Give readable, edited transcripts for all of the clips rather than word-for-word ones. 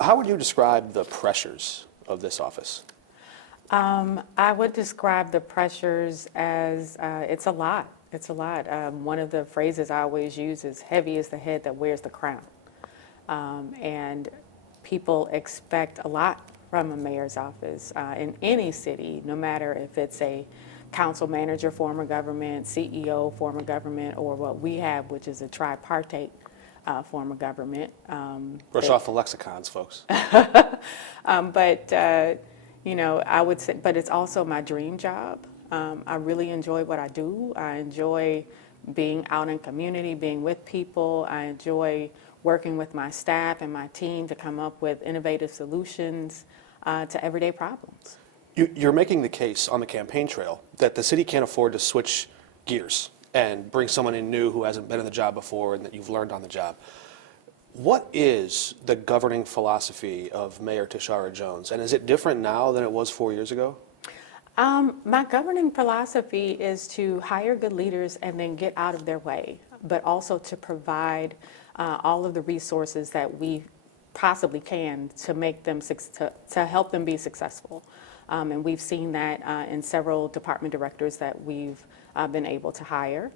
How would you describe the pressures of this office? I would describe the pressures as it's a lot. It's a lot. One of the phrases I always use is heavy is the head that wears the crown. And people expect a lot from a mayor's office in any city, no matter if it's a council manager, form of government, CEO, form of government, or what we have, which is a tripartite form of government. Brush off the lexicons, folks. You know, I would say, but it's also my dream job. I really enjoy what I do. I enjoy being out in community, being with people. I enjoy working with my staff and my team to come up with innovative solutions to everyday problems. You're making the case on the campaign trail that the city can't afford to switch gears and bring someone in new who hasn't been in the job before and that you've learned on the job. What is the governing philosophy of Mayor Tishaura Jones, and is it different now than it was 4 years ago? My governing philosophy is to hire good leaders and then get out of their way, but also to provide all of the resources that we possibly can to make them to help them be successful. And we've seen that in several department directors that we've been able to hire.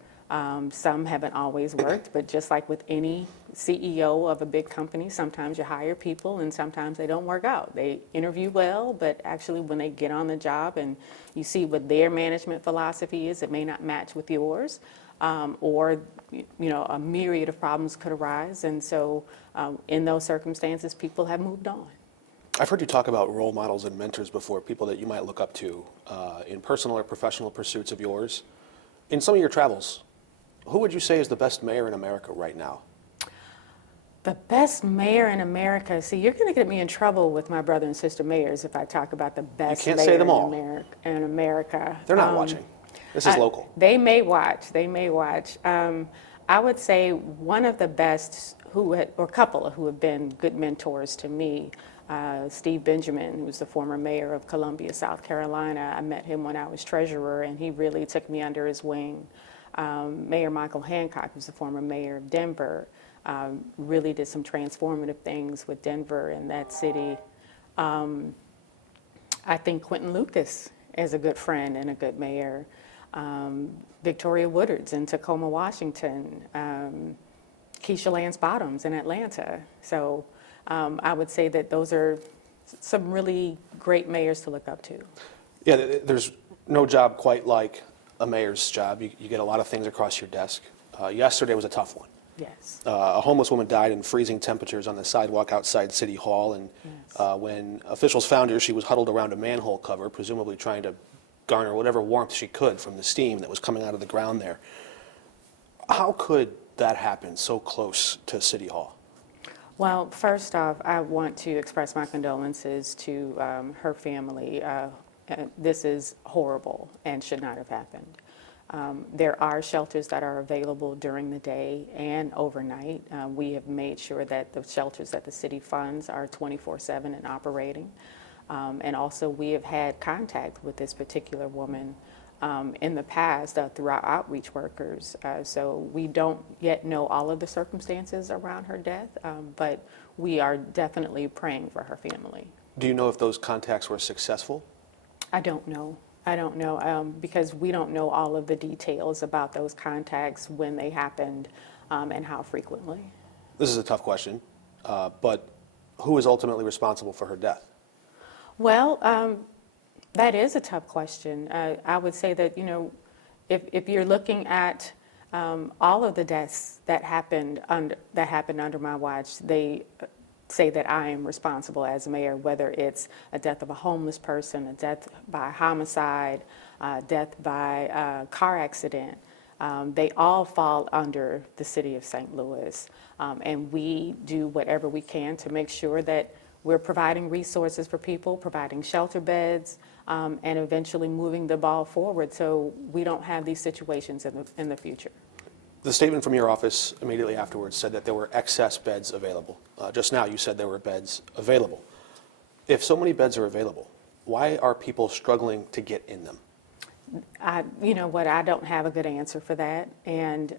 Some haven't always worked, but just like with any CEO of a big company, sometimes you hire people and sometimes they don't work out. They interview well, but actually when they get on the job and you see what their management philosophy is, it may not match with yours, or you know, a myriad of problems could arise. And so in those circumstances, people have moved on. I've heard you talk about role models and mentors before, people that you might look up to in personal or professional pursuits of yours. In some of your travels, who would you say is the best mayor in America right now? The best mayor in America. See, you're going to get me in trouble with my brother and sister mayors if I talk about the best You can't mayor say them all. in America. They're not watching. This is local. They may watch. They may watch. I would say one of the best or a couple who have been good mentors to me, Steve Benjamin, who was the former mayor of Columbia, South Carolina. I met him when I was treasurer, and he really took me under his wing. Mayor Michael Hancock, who's the former mayor of Denver, really did some transformative things with Denver and that city. I think Quentin Lucas is a good friend and a good mayor. Victoria Woodard's in Tacoma, Washington. Keisha Lance Bottoms in Atlanta. So I would say that those are some really great mayors to look up to. Yeah, there's no job quite like a mayor's job. You get a lot of things across your desk. Yesterday was a tough one. Yes. A homeless woman died in freezing temperatures on the sidewalk outside City Hall, and Yes. when officials found her, she was huddled around a manhole cover, presumably trying to garner whatever warmth she could from the steam that was coming out of the ground there. How could that happen so close to City Hall? Well, first off, I want to express my condolences to her family. This is horrible and should not have happened. There are shelters that are available during the day and overnight. We have made sure that the shelters that the city funds are 24/7 and operating. And also we have had contact with this particular woman in the past through our outreach workers. So we don't yet know all of the circumstances around her death, but we are definitely praying for her family. Do you know if those contacts were successful? I don't know. I don't know because we don't know all of the details about those contacts, when they happened, and how frequently. This is a tough question, but who is ultimately responsible for her death? Well, that is a tough question. I would say that, you know, if you're looking at all of the deaths that happened under my watch, they say that I am responsible as mayor, whether it's a death of a homeless person, a death by homicide, death by car accident. They all fall under the city of St. Louis. And we do whatever we can to make sure that we're providing resources for people, providing shelter beds, and eventually moving the ball forward so we don't have these situations in the future. The statement from your office immediately afterwards said that there were excess beds available. Just now you said there were beds available. If so many beds are available, why are people struggling to get in them? You know what, I don't have a good answer for that. And,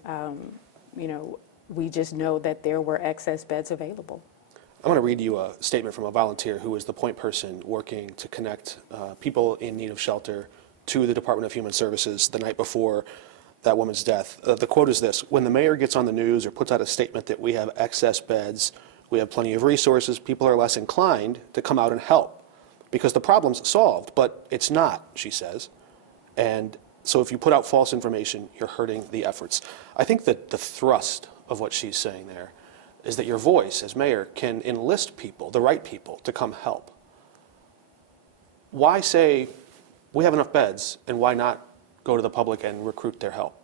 you know, we just know that there were excess beds available. I'm going to read you a statement from a volunteer who is the point person working to connect people in need of shelter to the Department of Human Services the night before that woman's death. The quote is this: "When the mayor gets on the news or puts out a statement that we have excess beds, we have plenty of resources, people are less inclined to come out and help because the problem's solved, but it's not," she says. And so if you put out false information, you're hurting the efforts. I think that the thrust of what she's saying there is that your voice as mayor can enlist people, the right people, to come help. Why say we have enough beds, and why not go to the public and recruit their help?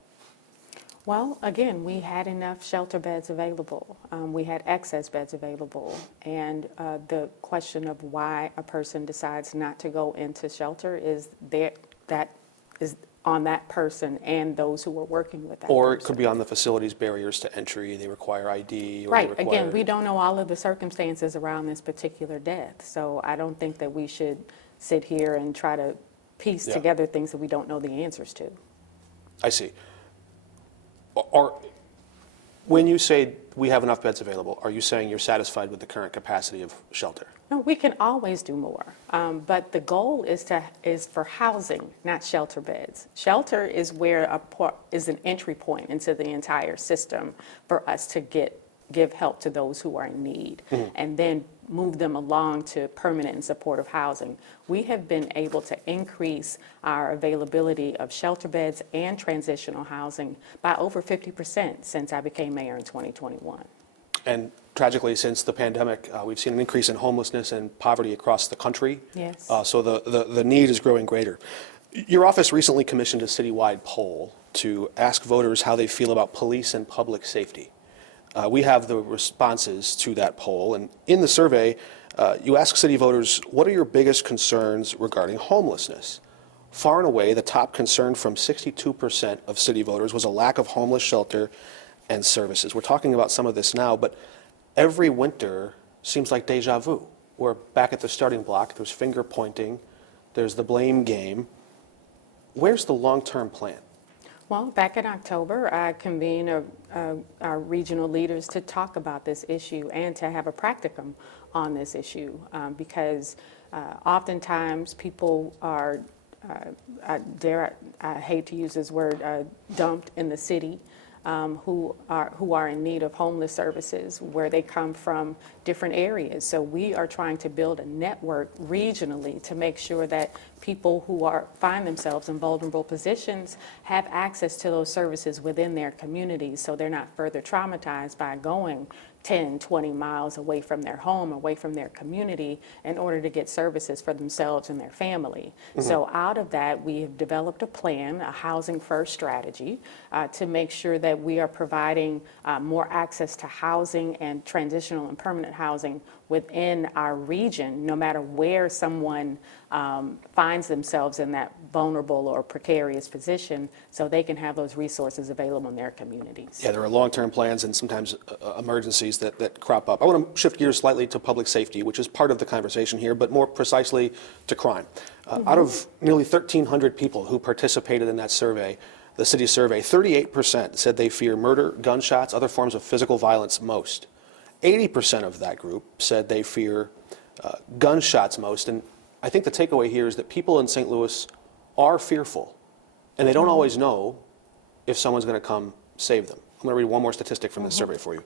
Well, again, we had enough shelter beds available. We had excess beds available. And the question of why a person decides not to go into shelter is that is on that person and those who are working with that Or it person. could be on the facility's barriers to entry. They require ID. Or Right. They require... Again, we don't know all of the circumstances around this particular death. So I don't think that we should sit here and try to piece together things that we don't know the answers to. I see. When you say we have enough beds available, are you saying you're satisfied with the current capacity of shelter? No, we can always do more, but the goal is for housing, not shelter beds. Shelter is where is an entry point into the entire system for us to give help to those who are in need, and then move them along to permanent and supportive housing. We have been able to increase our availability of shelter beds and transitional housing by over 50% since I became mayor in 2021. And tragically, since the pandemic, we've seen an increase in homelessness and poverty across the country. Yes. So the need is growing greater. Your office recently commissioned a citywide poll to ask voters how they feel about police and public safety. We have the responses to that poll, and in the survey, you ask city voters, what are your biggest concerns regarding homelessness? Far and away, the top concern from 62% of city voters was a lack of homeless shelter and services. We're talking about some of this now, but every winter seems like deja vu. We're back at the starting block. There's finger pointing. There's the blame game. Where's the long-term plan? Well, back in October, I convened our regional leaders to talk about this issue and to have a practicum on this issue because oftentimes people are, I hate to use this word, dumped in the city. Who are in need of homeless services where they come from different areas. So we are trying to build a network regionally to make sure that people who find themselves in vulnerable positions have access to those services within their communities so they're not further traumatized by going 10, 20 miles away from their home, away from their community in order to get services for themselves and their family. So out of that, we have developed a plan, a housing first strategy, to make sure that we are providing more access to housing and transitional and permanent housing within our region, no matter where someone finds themselves in that vulnerable or precarious position, so they can have those resources available in their communities. Yeah, there are long-term plans and sometimes emergencies that crop up. I want to shift gears slightly to public safety, which is part of the conversation here, but more precisely to crime. Out of nearly 1,300 people who participated in that survey, the city's survey, 38% said they fear murder, gunshots, other forms of physical violence most. 80% of that group said they fear gunshots most. And I think the takeaway here is that people in St. Louis are fearful, and they don't always know if someone's going to come save them. I'm going to read one more statistic from this survey for you.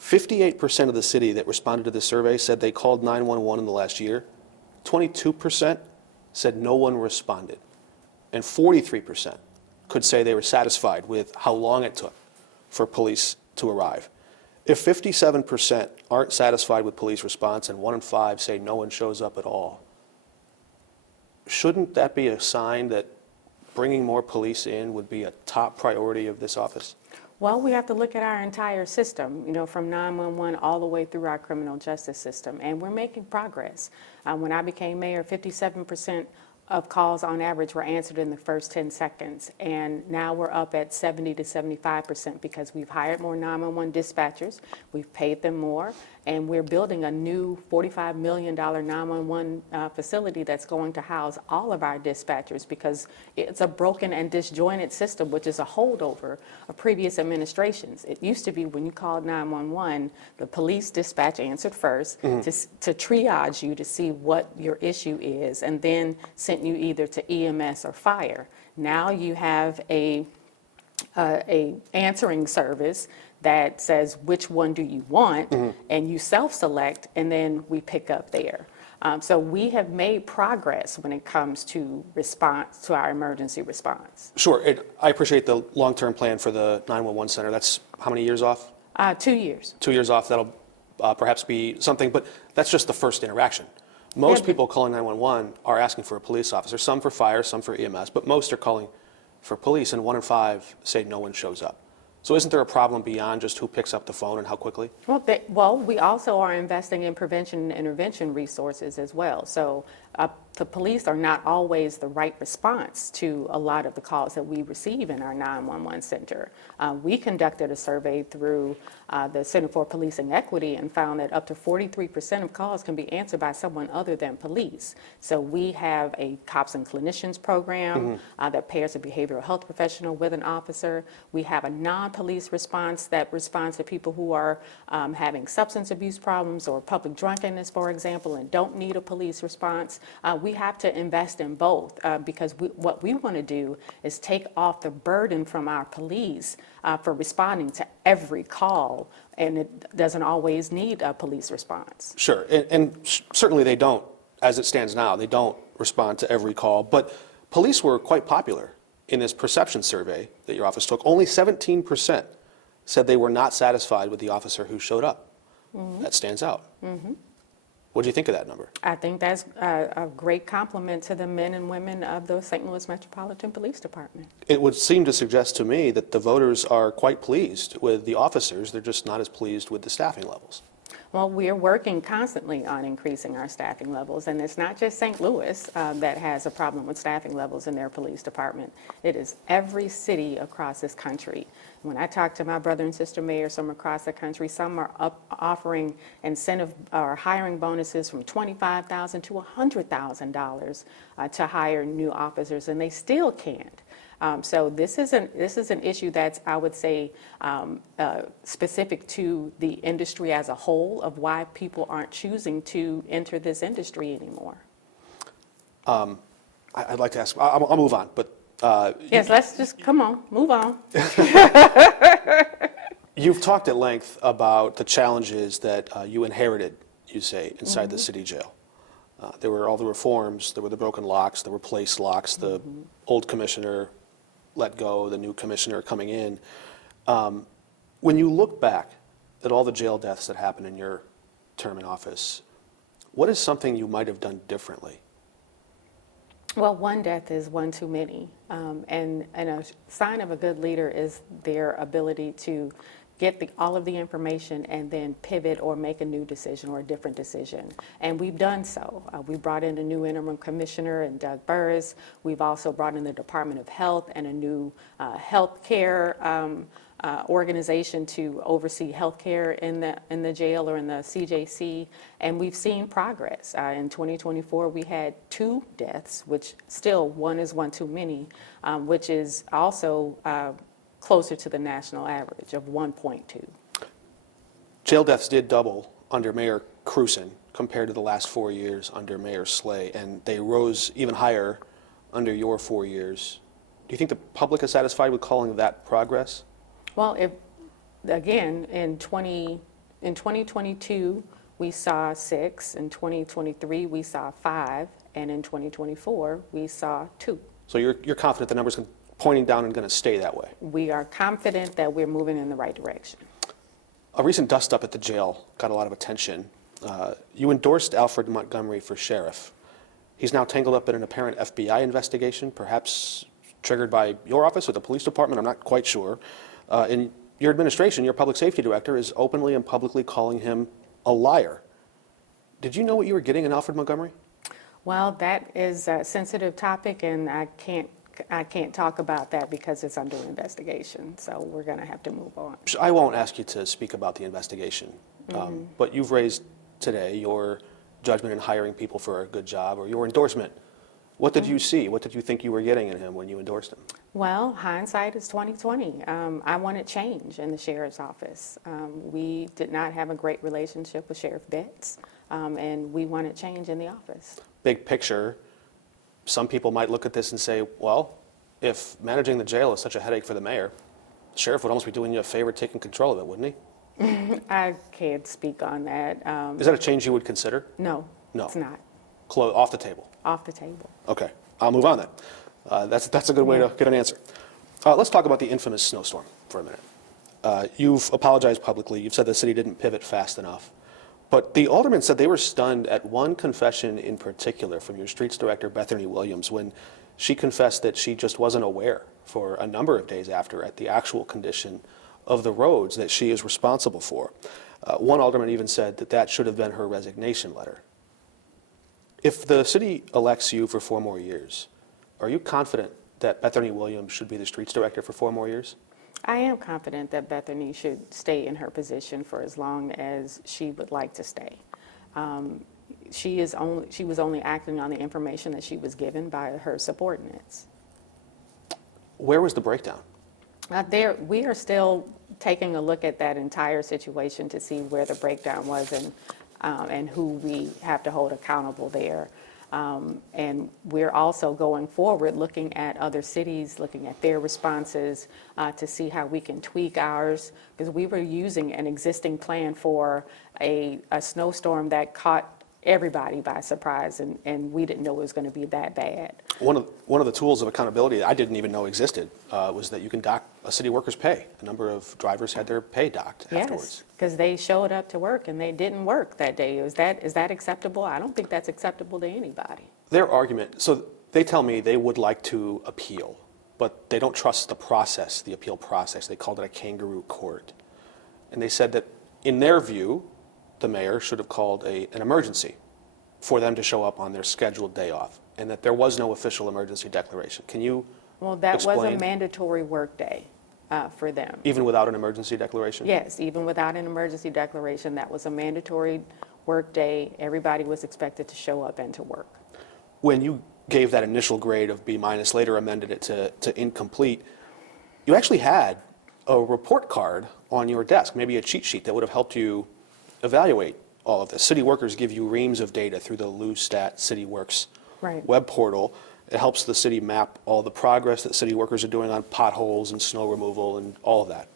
58% of the city that responded to this survey said they called 911 in the last year. 22% said no one responded. And 43% could say they were satisfied with how long it took for police to arrive. If 57% aren't satisfied with police response and 1 in 5 say no one shows up at all, shouldn't that be a sign that bringing more police in would be a top priority of this office? Well, we have to look at our entire system, from 911 all the way through our criminal justice system, and we're making progress. When I became mayor, 57% of calls on average were answered in the first 10 seconds. And now we're up at 70 to 75% because we've hired more 911 dispatchers, we've paid them more, and we're building a new $45 million 911 facility that's going to house all of our dispatchers because it's a broken and disjointed system, which is a holdover of previous administrations. It used to be when you called 911, the police dispatch answered first to triage you to see what your issue is, and then sent you either to EMS or fire. Now you have a answering service that says which one do you want, and you self-select, and then we pick up there. So we have made progress when it comes to response to our emergency response. Sure. I appreciate the long-term plan for the 911 center. That's how many years off? 2 years. 2 years off. That'll perhaps be something, but that's just the first interaction. Most people calling 911 are asking for a police officer, some for fire, some for EMS, but most are calling for police, and 1 in 5 say no one shows up. So isn't there a problem beyond just who picks up the phone and how quickly? Well, we also are investing in prevention and intervention resources as well. So the police are not always the right response to a lot of the calls that we receive in our 911 center. We conducted a survey through the Center for Policing Equity and found that up to 43% of calls can be answered by someone other than police. So we have a cops and clinicians program that pairs a behavioral health professional with an officer. We have a non-police response that responds to people who are having substance abuse problems or public drunkenness, for example, and don't need a police response. We have to invest in both because what we want to do is take off the burden from our police for responding to every call, and it doesn't always need a police response. Sure, and certainly they don't, as it stands now, they don't respond to every call, but police were quite popular in this perception survey that your office took. Only 17% said they were not satisfied with the officer who showed up. That stands out. What do you think of that number? I think that's a great compliment to the men and women of the St. Louis Metropolitan Police Department. It would seem to suggest to me that the voters are quite pleased with the officers. They're just not as pleased with the staffing levels. Well, we are working constantly on increasing our staffing levels, and it's not just St. Louis that has a problem with staffing levels in their police department. It is every city across this country. When I talk to my brother and sister mayors from across the country, some are offering incentive or hiring bonuses from $25,000 to $100,000 to hire new officers, and they still can't. So this is an issue that's, I would say, specific to the industry as a whole of why people aren't choosing to enter this industry anymore. I'd like to ask, I'll move on, but... yes, let's just, come on, move on. You've talked at length about the challenges that you inherited, you say, inside the city jail. There were all the reforms, there were the broken locks, the replaced locks, the old commissioner let go, the new commissioner coming in. When you look back at all the jail deaths that happened in your term in office, what is something you might have done differently? Well, one death is one too many, and a sign of a good leader is their ability to get all of the information and then pivot or make a new decision or a different decision. And we've done so. We brought in a new interim commissioner in Doug Burris. We've also brought in the Department of Health and a new health care organization to oversee health care in the jail or in the CJC, and we've seen progress. In 2024, we had 2 deaths, which still one is one too many, which is also closer to the national average of 1.2. Jail deaths did double under Mayor Cruzen compared to the last 4 years under Mayor Slay, and they rose even higher under your 4 years. Do you think the public is satisfied with calling that progress? Well, again, in 2022, we saw 6. In 2023, we saw 5. And in 2024, we saw 2. So you're confident the numbers are pointing down and going to stay that way? We are confident that we're moving in the right direction. A recent dust-up at the jail got a lot of attention. You endorsed Alfred Montgomery for sheriff. He's now tangled up in an apparent FBI investigation, perhaps triggered by your office or the police department, I'm not quite sure. In your administration, your public safety director is openly and publicly calling him a liar. Did you know what you were getting in Alfred Montgomery? Well, that is a sensitive topic, and I can't talk about that because it's under investigation. So we're going to have to move on. I won't ask you to speak about the investigation, but you've raised today your judgment in hiring people for a good job, or your endorsement. What did you see? What did you think you were getting in him when you endorsed him? Well, hindsight is 2020. I wanted change in the sheriff's office. We did not have a great relationship with Sheriff Betts, and we wanted change in the office. Big picture, some people might look at this and say, well, if managing the jail is such a headache for the mayor, the sheriff would almost be doing you a favor taking control of it, wouldn't he? I can't speak on that. Is that a change you would consider? No, No. it's not. Off the table. Off the table. Okay, I'll move on then. That's a good way to get an answer. Let's talk about the infamous snowstorm for a minute. You've apologized publicly. You've said the city didn't pivot fast enough. But the aldermen said they were stunned at one confession in particular from your streets director, Bethany Williams, when she confessed that she just wasn't aware for a number of days after at the actual condition of the roads that she is responsible for. One alderman even said that that should have been her resignation letter. If the city elects you for 4 more years, are you confident that Bethany Williams should be the streets director for 4 more years? I am confident that Bethany should stay in her position for as long as she would like to stay. She was only acting on the information that she was given by her subordinates. Where was the breakdown? We are still taking a look at that entire situation to see where the breakdown was and who we have to hold accountable there. And we're also going forward looking at other cities, looking at their responses to see how we can tweak ours, because we were using an existing plan for a snowstorm that caught everybody by surprise, and we didn't know it was going to be that bad. One of the tools of accountability I didn't even know existed was that you can dock a city worker's pay. A number of drivers had their pay docked afterwards. Yes, because they showed up to work and they didn't work that day. Is that acceptable? I don't think that's acceptable to anybody. Their argument, so they tell me they would like to appeal, but they don't trust the process, the appeal process. They called it a kangaroo court. And they said that in their view, the mayor should have called an emergency for them to show up on their scheduled day off, and that there was no official emergency declaration. Can you Well, that was a explain? mandatory work day for them. Even without an emergency declaration? Yes, even without an emergency declaration, that was a mandatory work day. Everybody was expected to show up and to work. When you gave that initial grade of B-, later amended it to incomplete, you actually had a report card on your desk, maybe a cheat sheet that would have helped you evaluate all of this. City workers give you reams of data through the LouStat CityWorks Right. web portal. It helps the city map all the progress that city workers are doing on potholes and snow removal and all of that.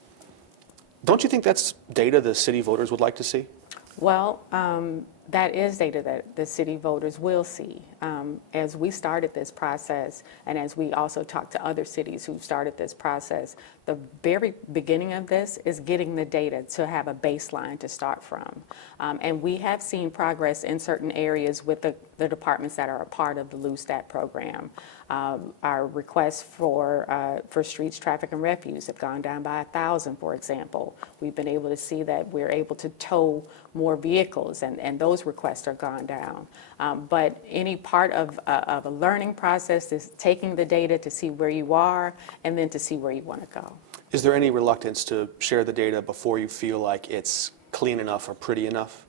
Don't you think that's data the city voters would like to see? Well, that is data that the city voters will see. As we started this process, and as we also talked to other cities who started this process, the very beginning of this is getting the data to have a baseline to start from. And we have seen progress in certain areas with the departments that are a part of the LouStat program. Our requests for streets, traffic, and refuse have gone down by 1,000, for example. We've been able to see that we're able to tow more vehicles, and those requests are gone down. But any part of a learning process is taking the data to see where you are and then to see where you want to go. Is there any reluctance to share the data before you feel like it's clean enough or pretty enough?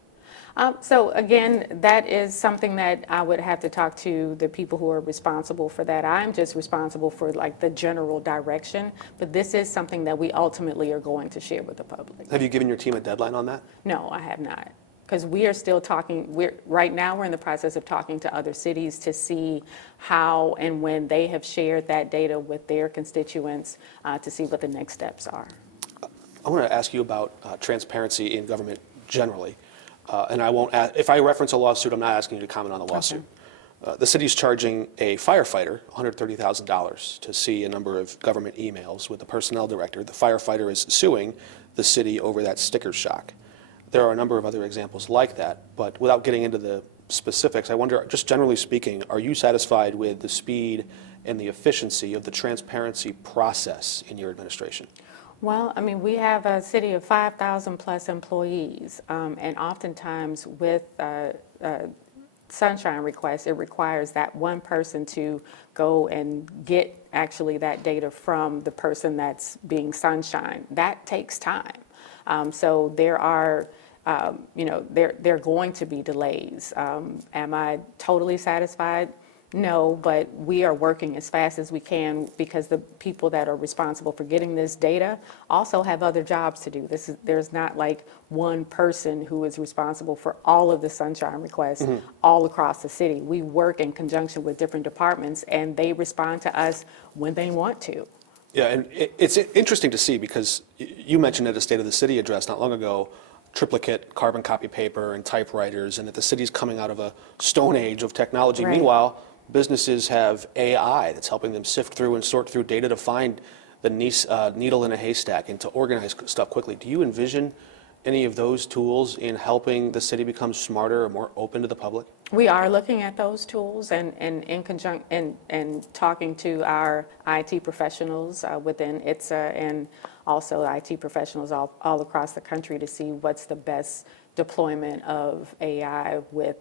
So again, that is something that I would have to talk to the people who are responsible for that. I'm just responsible for like the general direction, but this is something that we ultimately are going to share with the public. Have you given your team a deadline on that? No, I have not. Because we are still talking, right now we're in the process of talking to other cities to see how and when they have shared that data with their constituents to see what the next steps are. I want to ask you about transparency in government generally. And I won't if I reference a lawsuit, I'm not asking you to comment on the lawsuit. Okay. The city's charging a firefighter $130,000 to see a number of government emails with the personnel director. The firefighter is suing the city over that sticker shock. There are a number of other examples like that, but without getting into the specifics, I wonder, just generally speaking, are you satisfied with the speed and the efficiency of the transparency process in your administration? Well, I mean, we have a city of 5,000 plus employees, and oftentimes with sunshine request, it requires that one person to go and get actually that data from the person that's being sunshine. That takes time. So there are, there are going to be delays. Am I totally satisfied? No, but we are working as fast as we can because the people that are responsible for getting this data also have other jobs to do. There's not like one person who is responsible for all of the sunshine requests all across the city. We work in conjunction with different departments and they respond to us when they want to. Yeah, and it's interesting to see because you mentioned at a State of the City address not long ago, triplicate carbon copy paper and typewriters, and that the city's coming out of a stone age of technology. Right. Meanwhile, businesses have AI that's helping them sift through and sort through data to find the needle in a haystack and to organize stuff quickly. Do you envision any of those tools in helping the city become smarter or more open to the public? We are looking at those tools and in conjunction and talking to our IT professionals within ITSA and also IT professionals all across the country to see what's the best deployment of AI with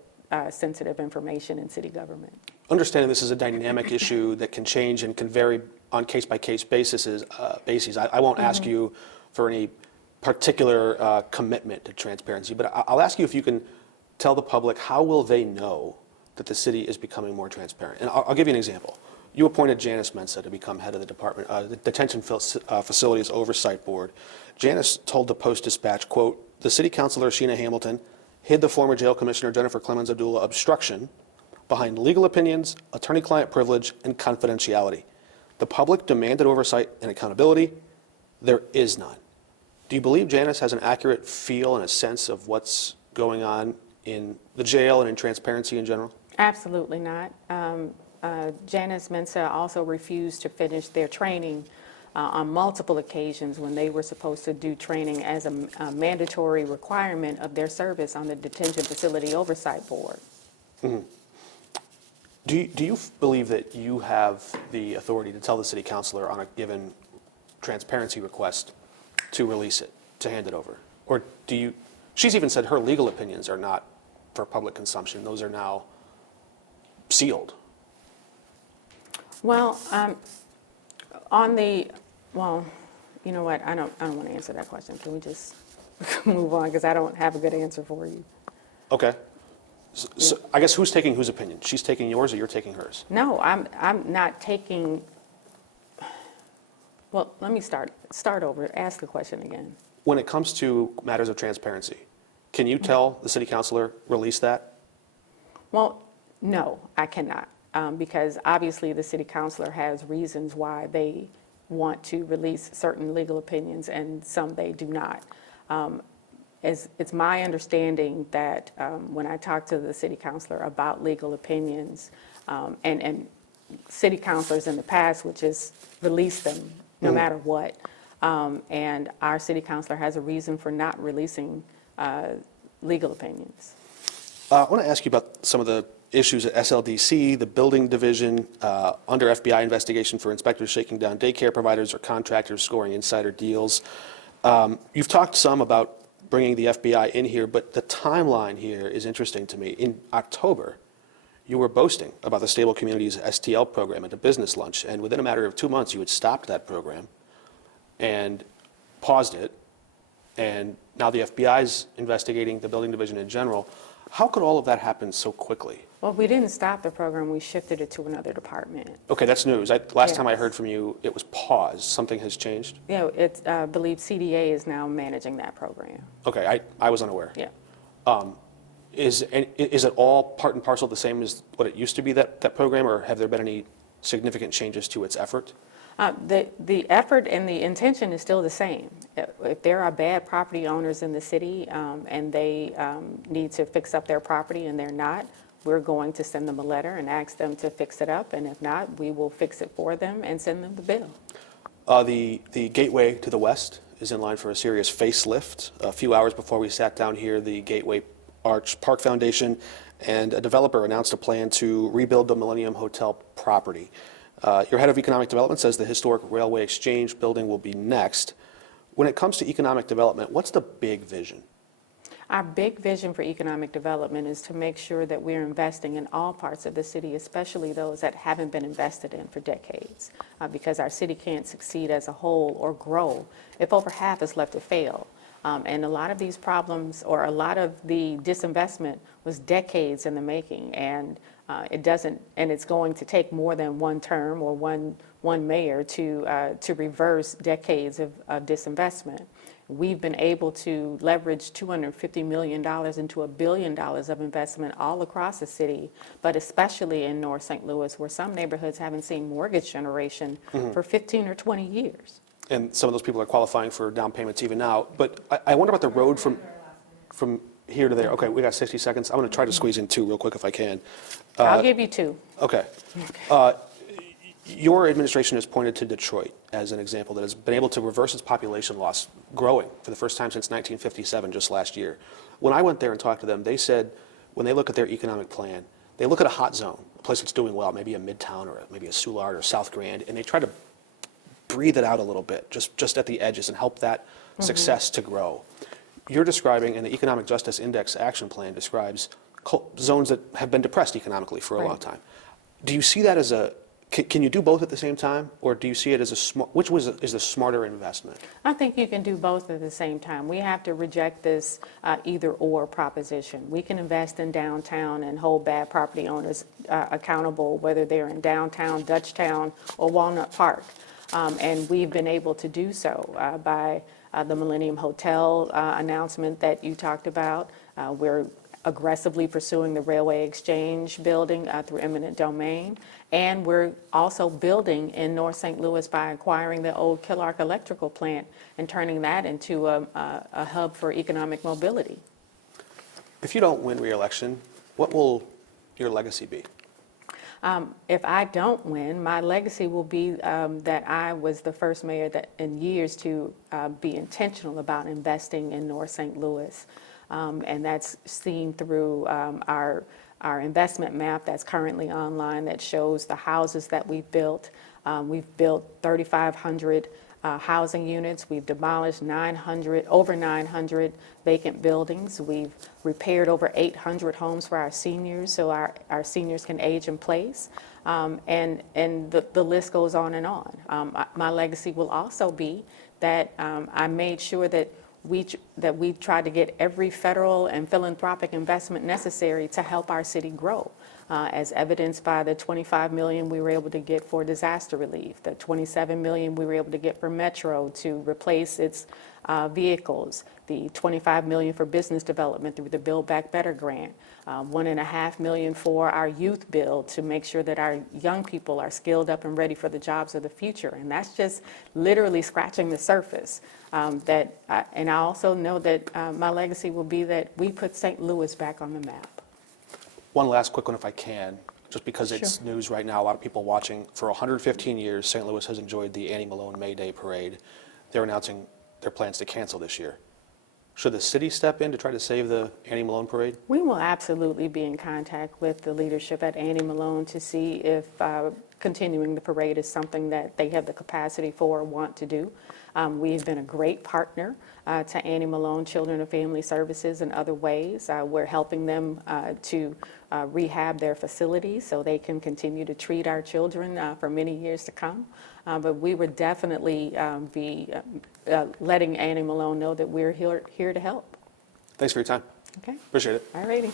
sensitive information in city government. Understanding this is a dynamic issue that can change and can vary on case-by-case basis, I won't ask you for any particular commitment to transparency, but I'll ask you if you can tell the public how will they know that the city is becoming more transparent. And I'll give you an example. You appointed Janice Mensah to become head of the department, the Detention Facilities Oversight Board. Janice told the Post-Dispatch, quote, "The city councilor, Sheena Hamilton, hid the former jail commissioner, Jennifer Clemens Abdullah, obstruction behind legal opinions, attorney-client privilege, and confidentiality. The public demanded oversight and accountability. There is none." Do you believe Janice has an accurate feel and a sense of what's going on in the jail and in transparency in general? Absolutely not. Janice Mensah also refused to finish their training on multiple occasions when they were supposed to do training as a mandatory requirement of their service on the Detention Facility Oversight Board. Mm-hmm. Do you believe that you have the authority to tell the city councilor on a given transparency request to release it, to hand it over? Or do you, she's even said her legal opinions are not for public consumption. Those are now sealed. Well, you know what, I don't want to answer that question. Can we just move on, because I don't have a good answer for you. Okay. So I guess who's taking whose opinion? She's taking yours or you're taking hers? No, I'm not taking, well, let me start over, ask the question again. When it comes to matters of transparency, can you tell the city councilor, release that? Well, no, I cannot, because obviously the city councilor has reasons why they want to release certain legal opinions and some they do not. It's my understanding that when I talk to the city councilor about legal opinions, and city councilors in the past would just release them no matter what, and our city councilor has a reason for not releasing legal opinions. I want to ask you about some of the issues at SLDC, the building division, under FBI investigation for inspectors shaking down daycare providers or contractors scoring insider deals. You've talked some about bringing the FBI in here, but the timeline here is interesting to me. In October, you were boasting about the Stable Communities STL program at a business lunch, and within a matter of 2 months, you had stopped that program and paused it, and now the FBI's investigating the building division in general. How could all of that happen so quickly? Well, we didn't stop the program, we shifted it to another department. Okay, that's news. Last time I Yes. heard from you, it was paused. Something has changed? Yeah, it's, I believe CDA is now managing that program. Okay, I was unaware. Yeah. Is it all part and parcel the same as what it used to be, that program, or have there been any significant changes to its effort? The effort and the intention is still the same. If there are bad property owners in the city and they need to fix up their property and they're not, we're going to send them a letter and ask them to fix it up, and if not, we will fix it for them and send them the bill. The gateway to the west is in line for a serious facelift. A few hours before we sat down here, the Gateway Arch Park Foundation and a developer announced a plan to rebuild the Millennium Hotel property. Your head of economic development says the historic Railway Exchange building will be next. When it comes to economic development, what's the big vision? Our big vision for economic development is to make sure that we're investing in all parts of the city, especially those that haven't been invested in for decades, because our city can't succeed as a whole or grow if over half is left to fail. And a lot of these problems, or a lot of the disinvestment, was decades in the making, and it's going to take more than one term or one mayor to reverse decades of disinvestment. We've been able to leverage $250 million into $1 billion of investment all across the city, but especially in North St. Louis, where some neighborhoods haven't seen mortgage generation for 15 or 20 years. And some of those people are qualifying for down payments even now. But I wonder about the road from here to there. Okay, we got 60 seconds. I'm going to try to squeeze in 2 real quick if I can. I'll give you 2. Okay. Your administration has pointed to Detroit as an example that has been able to reverse its population loss, growing for the first time since 1957, just last year. When I went there and talked to them, they said when they look at their economic plan, they look at a hot zone, a place that's doing well, maybe a Midtown or maybe a Soulard or South Grand, and they try to breathe it out a little bit, just at the edges, and help that success to grow. You're describing, and the Economic Justice Index Action Plan describes zones that have been depressed economically for a long time. Do you see that as can you do both at the same time, or do you see it as which is the smarter investment? I think you can do both at the same time. We have to reject this either-or proposition. We can invest in downtown and hold bad property owners accountable, whether they're in downtown, Dutchtown, or Walnut Park. And we've been able to do so by the Millennium Hotel announcement that you talked about. We're aggressively pursuing the Railway Exchange building through eminent domain. And we're also building in North St. Louis by acquiring the old Killark electrical plant and turning that into a hub for economic mobility. If you don't win re-election, what will your legacy be? If I don't win, my legacy will be that I was the first mayor that in years to be intentional about investing in North St. Louis. And that's seen through our investment map that's currently online that shows the houses that we've built. We've built 3,500 housing units. We've demolished over 900 vacant buildings. We've repaired over 800 homes for our seniors so our seniors can age in place. And the list goes on and on. My legacy will also be that I made sure that we tried to get every federal and philanthropic investment necessary to help our city grow, as evidenced by the $25 million we were able to get for disaster relief, the $27 million we were able to get for Metro to replace its vehicles, the $25 million for business development through the Build Back Better grant, $1.5 million for our youth bill to make sure that our young people are skilled up and ready for the jobs of the future. And that's just literally scratching the surface. And I also know that my legacy will be that we put St. Louis back on the map. One last quick one if I can, just because it's news right now, a lot of people watching. For 115 years, St. Louis has enjoyed the Annie Malone May Day Parade. They're announcing their plans to cancel this year. Should the city step in to try to save the Annie Malone Parade? We will absolutely be in contact with the leadership at Annie Malone to see if continuing the parade is something that they have the capacity for or want to do. We've been a great partner to Annie Malone Children and Family Services in other ways. We're helping them to rehab their facilities so they can continue to treat our children for many years to come. But we would definitely be letting Annie Malone know that we're here to help. Thanks for your time. Okay. Appreciate it. All righty.